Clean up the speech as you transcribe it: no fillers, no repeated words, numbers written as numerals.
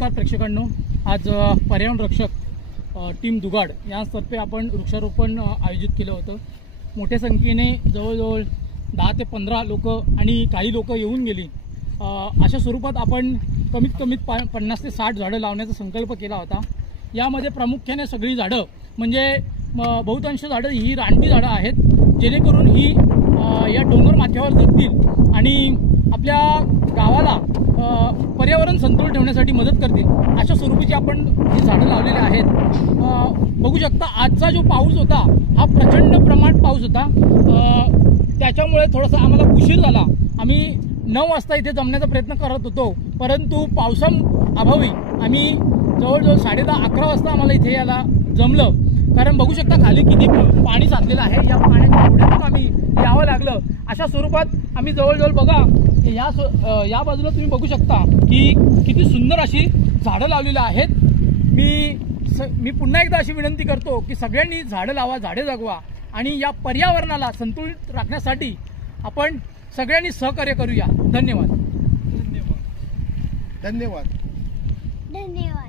नमस्कार प्रेक्षकांनो, आज पर्यावरण रक्षक टीम दुगाड यांतर्फे आपण वृक्षारोपण आयोजित केलं होतं। मोठ्या संख्येने जवळजवळ 10 ते 15 लोक आणि काही लोक येऊन गेली। अशा स्वरूपात आपण कमीत कमी 50 ते 60 झाडं लावण्याचा संकल्प केला होता। यामध्ये प्रामुख्याने सगळी झाडं म्हणजे बहुतांश झाडं ही रानटी झाडं आहेत, जेणेकरून ही या डोंगर माथ्यावर जगतील आणि आपल्या गावाला पर्यावरण संतुलन ठेवण्यासाठी मदत करतील। अशा स्वरूपाची आपण ही झाडं लावलेली आहेत। बघू शकता आजचा जो पाऊस होता हा प्रचंड प्रमाणात पाऊस होता, त्याच्यामुळे थोडासा आम्हाला उशीर झाला। आम्ही 9 वाजता इथे जमण्याचा प्रयत्न करत होतो, परंतु पावसाअभावी आम्ही जवळजवळ 10:30-11 वाजता आम्हाला इथे यायला जमलं। कारण बघू शकता खाली किती पाणी साचलेलं आहे, या पाण्याच्या पुढेतून आम्ही यावं लागलं। अशा स्वरूपात आम्ही जवळजवळ बघा या बाजूला तुम्ही बघू शकता की किती सुंदर अशी झाडं लावलेली आहेत। मी पुन्हा एकदा अशी विनंती करतो की सगळ्यांनी झाडं लावा, झाडे जगवा आणि या पर्यावरणाला संतुलित राखण्यासाठी आपण सगळ्यांनी सहकार्य करूया। धन्यवाद। धन्यवाद। धन्यवाद।